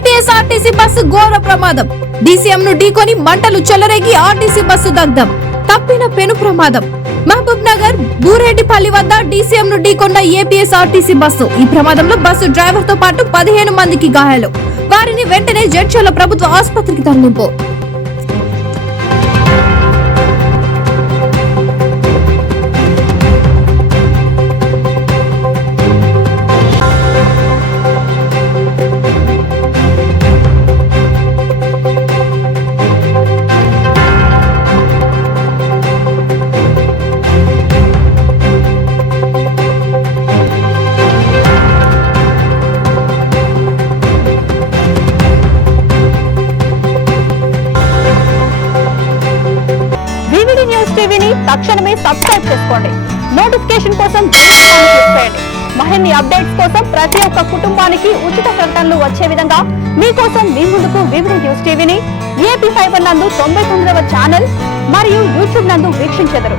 APSRTC bus ఘోర ప్రమాదం. DCM ను ఢీకొని మంటలు చెలరేగి ఆర్టీసీ బస్సు దగ్ధం. తప్పిన పెను ప్రమాదం. మహబూబ్ నగర్ బూరెడ్డిపల్లి వద్ద డీసీఎం ను ఢీకొన్న ఏపీఎస్ఆర్టీసీ బస్సు. ఈ ప్రమాదంలో బస్సు డ్రైవర్ తో పాటు 15 మందికి గాయాలు. వారిని వెంటనే జడ్చర్ల ప్రభుత్వ ఆసుపత్రికి తరలింపు. టీవీని తక్షణమే సబ్స్క్రైబ్ చేసుకోండి. నోటిఫికేషన్ కోసం క్లిక్ చేయండి. మరిన్ని అప్డేట్స్ కోసం ప్రతి ఒక్క కుటుంబానికి ఉచిత ప్రకటనలు వచ్చే విధంగా మీకోసం మీ ముందుకు వివిడి న్యూస్ టీవీని ఏపీ ఫైబర్ నందు 99వ ఛానల్ మరియు యూట్యూబ్ నందు వీక్షించెదరు.